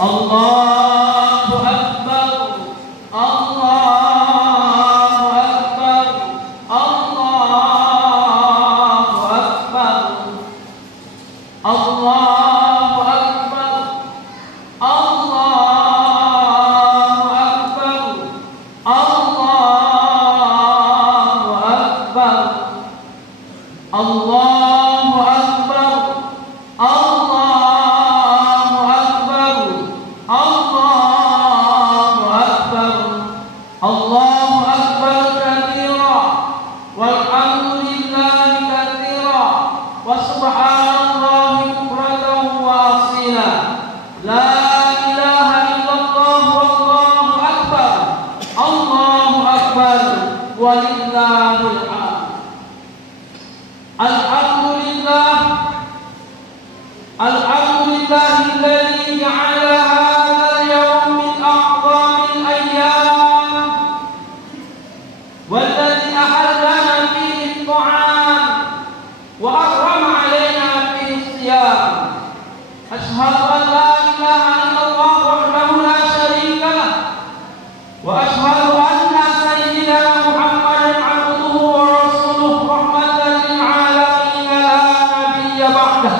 Allahu Akbar, Allahu Akbar, Allahu Akbar, Allahu Akbar, Allahu Akbar, Allahu Akbar, Allahu Akbar, Allahu Akbar, Allahu Akbar, Allahu Akbar katsira, walhamdulillahi katsira, wa subhanallahi bukratan wa asila, la ilaha illallah wallahu akbar, Allahu akbar, walillahil hamd. Alhamdulillah, alhamdulillahilladzi ja'ala hadzal yawm min a'zamil ayyam, walladzi ahallana fihi at-ta'am wa akrama 'alaina fihi as-siyam. Ashhadu an la ilaha illallah wahdahu la syarika lah, wa ashhadu anna sayyidana Muhammadan 'abduhu wa rasuluhu rahmatan lil 'alamin la nabiyya ba'dah.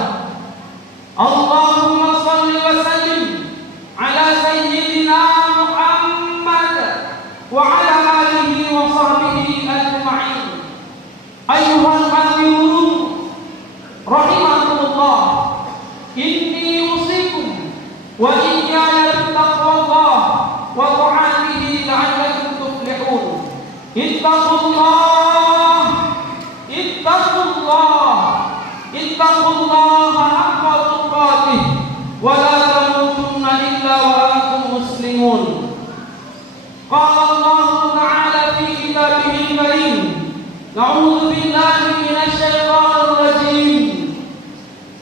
Allahumma shalli wa sallim ala sayyidina Muhammad wa ala alihi wa sahbihi ajma'in. Ayyuhal hadirin rahimakumullah, inni usikum wa iyaya bittaqwallah wa ta'atihi la'allakum tuflihun. Ittaqullah, ittaqullah, ittaqullah haqqa tuqatih, wa la tamutunna illa wa antum muslimun. Qala Allah ta'ala fi kitabihil karim, na'udzu billahi minasy syaithanir rajim.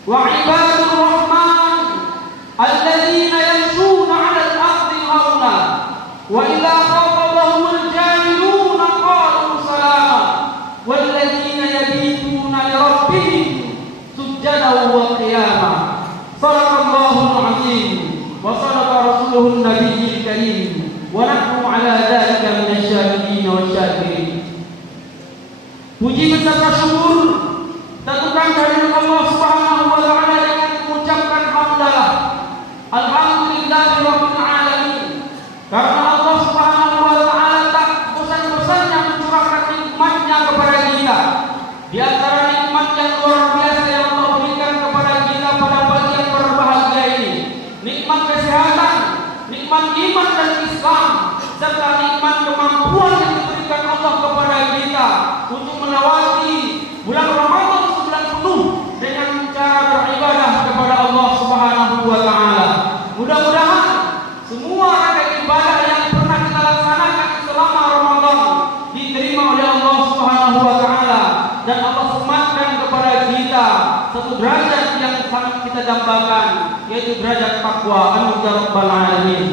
Wa ibadur rahman alladzina yamshuna 'alal ardi hauna wa idza khatabahumul jahiluna qalu salama walladzina yabituna li rabbihim sujjadan wa qiyama. Shadaqallahul 'azim wa shadaqa rasuluhun nabiyyil karim wa nahnu 'ala dzalika minasy syahidin wasyakirin. Puji beserta syukur tentukan kehadirat Allah Subhanahu wa taala dengan mengucapkan hamdalah. Alhamdulillahirabbil alamin. Karena Allah Subhanahu wa taala tak bosan-bosannya mencurahkan nikmat-Nya kepada kita. Di antara nikmat yang luar biasa yang Allah berikan kepada kita pada pagi yang berbahagia ini, nikmat kesehatan, nikmat iman dan Islam, serta nikmat kemampuan yang diberikan Allah kepada kita untuk melewati bulan Ramadan sebulan penuh dengan cara beribadah kepada Allah Subhanahu wa taala. Mudah-mudahan semua rangkaian ibadah yang pernah kita laksanakan selama Ramadan diterima oleh Allah Subhanahu wa taala dan Allah sematkan kepada kita satu derajat yang sangat kita dambakan, yaitu derajat takwa. Amin ya rabbal alamin.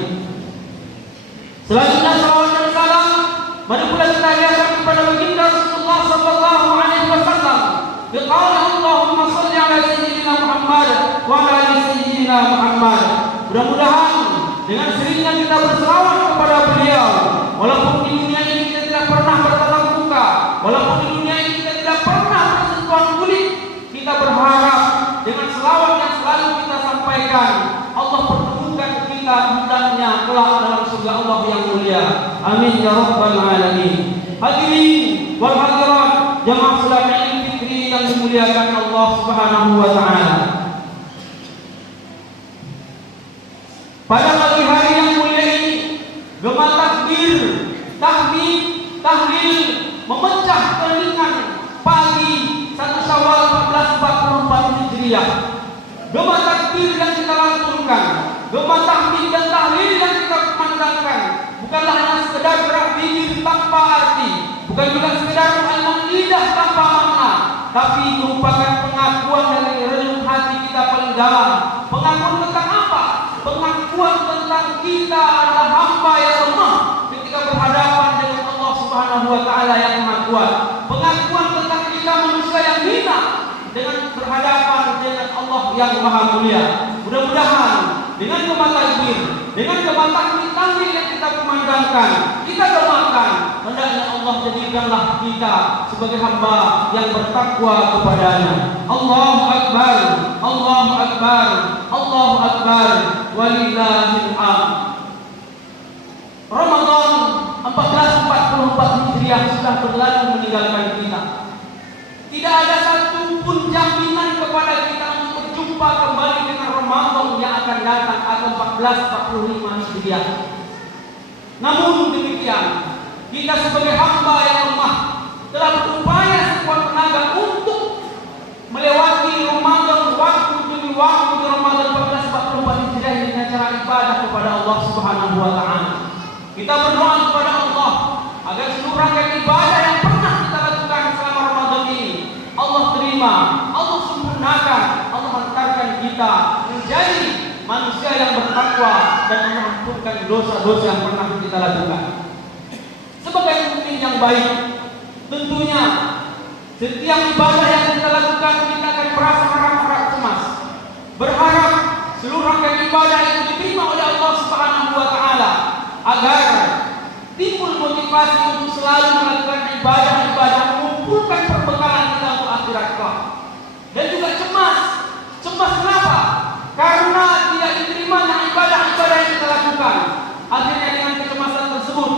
Selanjutnya salawat dan salam mari pula kita hadirkan kepada baginda Rasulullah sallallahu alaihi wasallam. Biqauli Allahumma shalli ala sayyidina Muhammad wa ala ali sayyidina Muhammad. Mudah-mudahan dengan seringnya kita berselawat kepada beliau, walaupun di dunia ini kita tidak pernah bertatap muka, walaupun di dunia ini kita tidak pernah bersentuhan kulit, kita berharap dengan selawat yang selalu kita sampaikan, Allah pertemukan kita hendaknya kelak dalam surga Allah yang mulia. Amin ya rabbal alamin. Hadirin wal hadirat jamaah salat Idul Fitri yang dimuliakan Allah Subhanahu wa taala. Pada pagi hari yang mulia ini, gema takbir, tahmid, tahlil memecah keheningan pagi 1 Syawal 1444 Hijriah. Gema takbir yang kita lantunkan, gema tahmid dan tahlil yang kita kumandangkan bukanlah hanya sekedar gerak bibir tanpa arti, bukan juga sekedar mengayunkan lidah tanpa makna, tapi merupakan pengakuan dari relung hati kita paling dalam. Pengakuan tentang apa? Pengakuan tentang kita adalah hamba yang lemah ketika berhadapan dengan Allah Subhanahu wa taala yang Maha Kuat. Pengakuan tentang kita manusia yang hina dengan berhadapan dengan Allah yang Maha Mulia. Mudah-mudahan dengan gemah takbir, dengan gemah takbir yang kita kumandangkan, kita doakan, hendaknya Allah jadikanlah kita sebagai hamba yang bertakwa kepadanya. Allahu Akbar, Allahu Akbar, Allahu Akbar, walillahil hamd. Ramadan 1444 Hijriah sudah berlalu meninggalkan kita. Tidak ada satu pun jaminan kepada kita untuk berjumpa kembali dengan Ramadan yang akan datang atau 1445 Hijriah. Namun demikian, kita sebagai hamba yang lemah telah berupaya sekuat tenaga untuk melewati Ramadan waktu demi waktu di Ramadan 1444 Hijriah dengan cara ibadah kepada Allah Subhanahu wa taala. Kita berdoa kepada Allah agar seluruh rangkaian ibadah yang pernah kita lakukan selama Ramadan ini Allah terima, Allah sempurnakan, Allah hantarkan kita menjadi manusia yang bertakwa dan mengampunkan dosa-dosa yang pernah kita lakukan. Sebagai mukmin yang baik, tentunya setiap ibadah yang kita lakukan kita akan merasa harap-harap cemas, berharap seluruh rangkaian ibadah itu diterima oleh Allah Subhanahu wa taala, agar timbul motivasi untuk selalu melakukan ibadah-ibadah, mengumpulkan perbekalan kita untuk akhirat kelak. Dan juga cemas kenapa? Karena tidak diterimanya ibadah-ibadah yang kita lakukan. Akhirnya dengan kecemasan tersebut,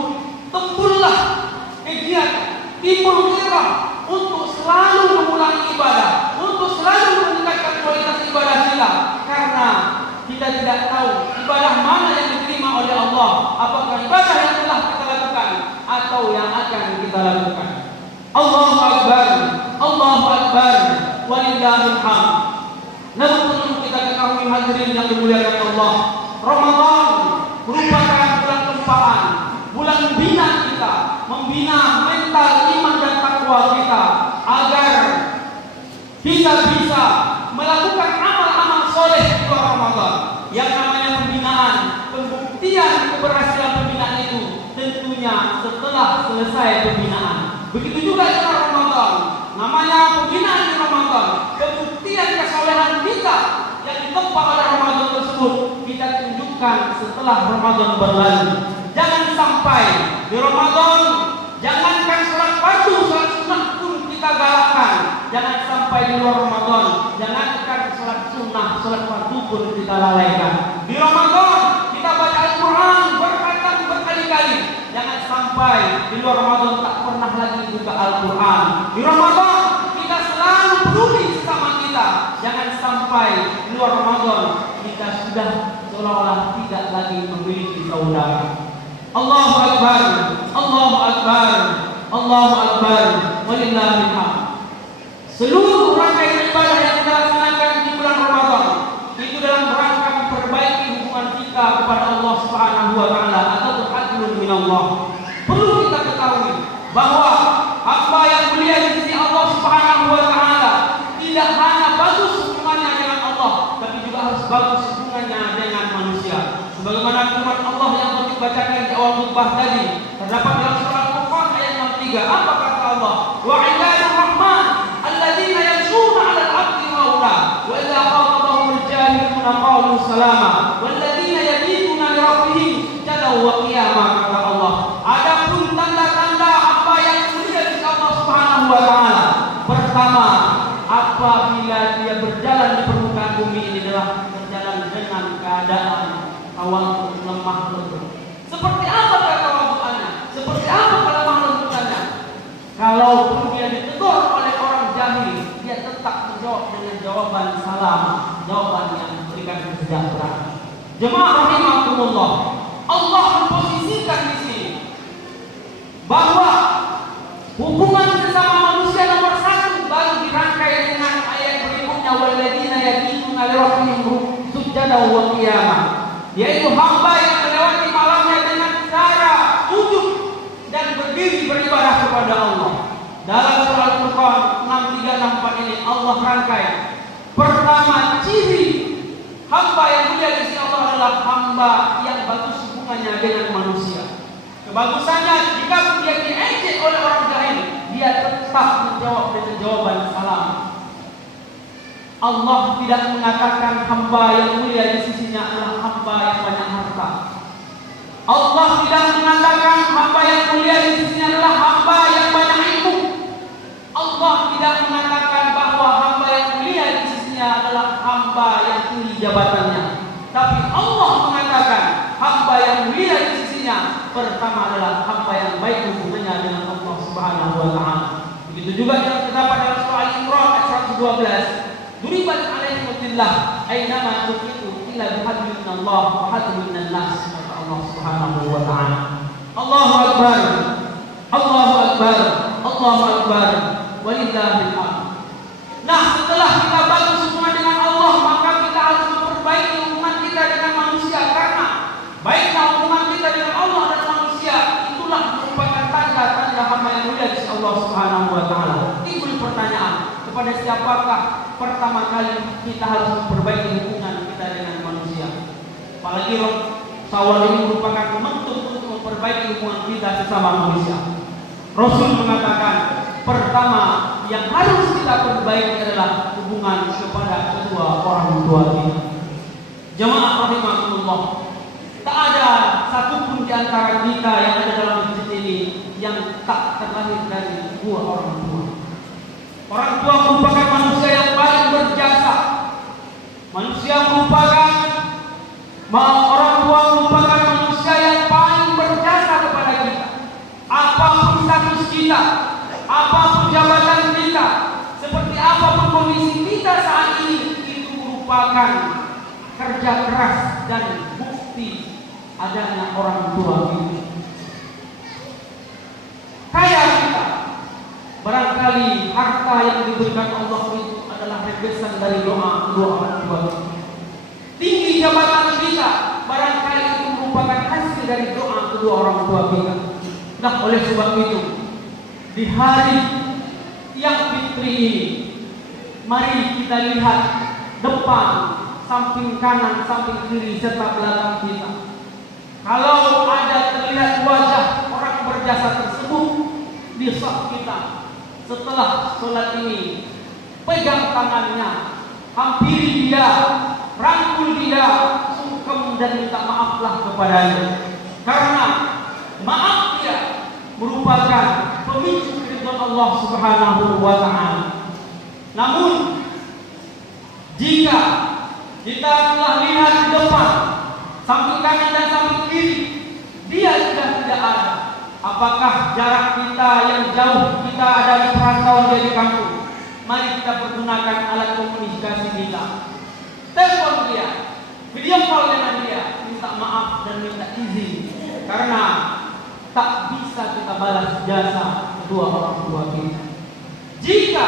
tempurlah kegiatan, timbul gairah untuk selalu mengulangi ibadah, untuk selalu meningkatkan kualitas ibadah kita. Karena kita tidak tahu ibadah mana yang diterima oleh Allah, apakah ibadah yang telah kita lakukan atau yang akan kita lakukan. Allahu Akbar, Allahu Akbar, walillahil hamd. Namun perlu kita ketahui hadirin yang dimuliakan Allah, Ramadan merupakan bulan tempaan, bulan bina kita, membina mental iman dan takwa kita agar kita bisa melakukan amal-amal soleh di bulan Ramadan. Yang namanya pembinaan, pembuktian keberhasilan pembinaan itu tentunya setelah selesai pembinaan. Begitu juga dengan Ramadan, namanya pembinaan di Ramadan, pembuktian kesolehan kita yang ditempa oleh Ramadan tersebut kita tunjukkan setelah Ramadan berlalu. Jangan sampai di Ramadan, jangankan sholat fardu, sholat sunnah pun kita galakkan. Jangan sampai di luar Ramadan, jangankan sholat sunnah, sholat fardu pun kita lalaikan. Di Ramadan kita baca Al-Quran berkali-kali. Jangan sampai di luar Ramadan tak pernah lagi buka Al-Quran. Di Ramadan kita selalu peduli sama kita. Jangan sampai di luar Ramadan kita sudah seolah-olah tidak lagi memiliki saudara. Allahu Akbar, Allahu Akbar, Allahu Akbar, walillahil hamd. Seluruh rangkaian ibadah yang kita laksanakan di bulan Ramadan itu dalam rangka memperbaiki hubungan kita kepada Allah Subhanahu wa taala atau ta'allum min Allah. Perlu kita ketahui bahwa hamba yang mulia di sisi Allah Subhanahu wa taala tidak hanya bagus hubungannya dengan Allah, tapi juga harus bagus hubungannya dengan manusia. Sebagaimana firman Allah yang kita bacakan di awal khutbah tadi, terdapat dalam surah Al-Furqan ayat 63. Apa kata Allah? Wa ibadur rahman alladzina yamshuna 'alal ardi hauna wa idza khatabahum al-jahiluna qalu salama walladzina yabituna li rabbihim sujadan wa qiyama. Kata Allah, adapun tanda-tanda apa yang mulia di Allah Subhanahu wa taala. Pertama, apabila dia berjalan di permukaan bumi ini adalah berjalan dengan keadaan awal lemah lembut. Seperti apa ketawaduannya? Seperti apa kelemah lembutannya? Kalaupun dia ditegur oleh orang jahil, dia tetap menjawab dengan jawaban salam, jawaban yang memberikan kesejahteraan. Jemaah rahimakumullah, Allah memposisikan di sini bahwa hubungan sesama manusia nomor satu baru dirangkai dengan ayat berikutnya, walladzina yabituna li rabbihim sujadan wa qiyama, yaitu hamba yang melewati malamnya dengan cara sujud dan berdiri beribadah kepada Allah. Dalam surah Al-Furqan 63-64 ini Allah rangkai. Pertama, ciri hamba yang mulia di sisi Allah adalah hamba yang bagus hubungannya dengan manusia. Kebagusannya jika dia diejek oleh orang jahil, dia tetap menjawab dengan jawaban salam. Allah tidak mengatakan hamba yang mulia di sisinya adalah hamba mulia di sisinya adalah hamba yang banyak ilmu. Allah tidak mengatakan bahwa hamba yang mulia di sisinya adalah hamba yang tinggi jabatannya. Tapi Allah mengatakan hamba yang mulia di sisinya pertama adalah hamba yang baik hubungannya dengan Allah Subhanahu wa taala. Begitu juga yang terdapat dalam surah Al-Imran ayat 112. Duribat alaihimullah aynama tuqitu illa bihablin minallah wa hablin minannas, kata Allah Subhanahu wa taala. Allahu akbar. Allahu akbar. Allahu akbar. Walillahil hamd. Nah, setelah kita bagus hubungan dengan Allah, maka kita harus memperbaiki hubungan kita dengan manusia, karena baiknya hubungan kita dengan Allah dan manusia itulah merupakan tanda-tanda hamba yang mulia di sisi Allah Subhanahu wa taala. Timbul pertanyaan, kepada siapakah pertama kali kita harus memperbaiki hubungan kita dengan manusia? Apalagi Syawal ini merupakan momentum untuk memperbaiki hubungan kita sesama manusia. Rasul mengatakan pertama yang harus kita perbaiki adalah hubungan kepada kedua orang tua kita. Jemaah rahimakumullah, tak ada satupun di antara kita yang ada dalam masjid ini yang tak terlahir dari dua orang tua. Orang tua merupakan manusia yang paling berjasa. Manusia merupakan orang tua merupakan manusia yang paling berjasa kepada kita. Apapun status kita, apapun jabatan kita, seperti apapun kondisi kita saat ini, itu merupakan kerja keras dan bukti adanya orang tua kita. Kaya kita, barangkali harta yang diberikan Allah itu adalah rebesan dari doa kedua orang tua kita. Tinggi jabatan kita, barangkali itu merupakan hasil dari doa kedua orang tua kita. Nah, oleh sebab itu, di hari yang fitri ini, mari kita lihat depan, samping kanan, samping kiri, serta belakang kita. Kalau ada terlihat wajah orang berjasa tersebut di saf kita, setelah sholat ini, pegang tangannya, hampiri dia, rangkul dia, sungkem dan minta maaflah kepadanya. Karena maaf dia merupakan pemicu keridhaan Allah Subhanahu wa taala. Namun jika kita telah lihat di depan, samping kanan dan samping kiri, dia sudah tidak ada. Apakah jarak kita yang jauh, kita ada di perantauan, dia di kampung, mari kita pergunakan alat komunikasi kita. Telepon dia, video call dengan dia, minta maaf dan minta izin, karena tak bisa kita balas jasa kedua orang tua kita. Jika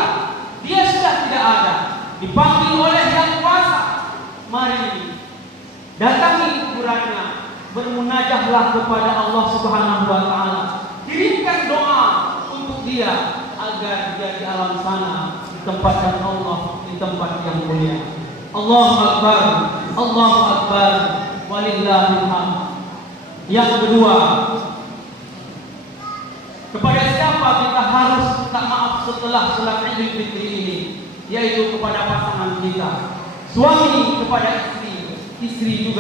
dia sudah tidak ada, dipanggil oleh Yang Kuasa, mari datangi kuburannya, bermunajahlah kepada Allah Subhanahu wa taala. Kirimkan doa untuk dia agar dia di alam sana ditempatkan Allah di tempat yang mulia. Allahu akbar, Allahu akbar, walillahil hamd. Yang kedua, kepada siapa kita harus minta maaf setelah sholat Idul Fitri ini? Yaitu kepada pasangan kita, suami kepada istri, istri juga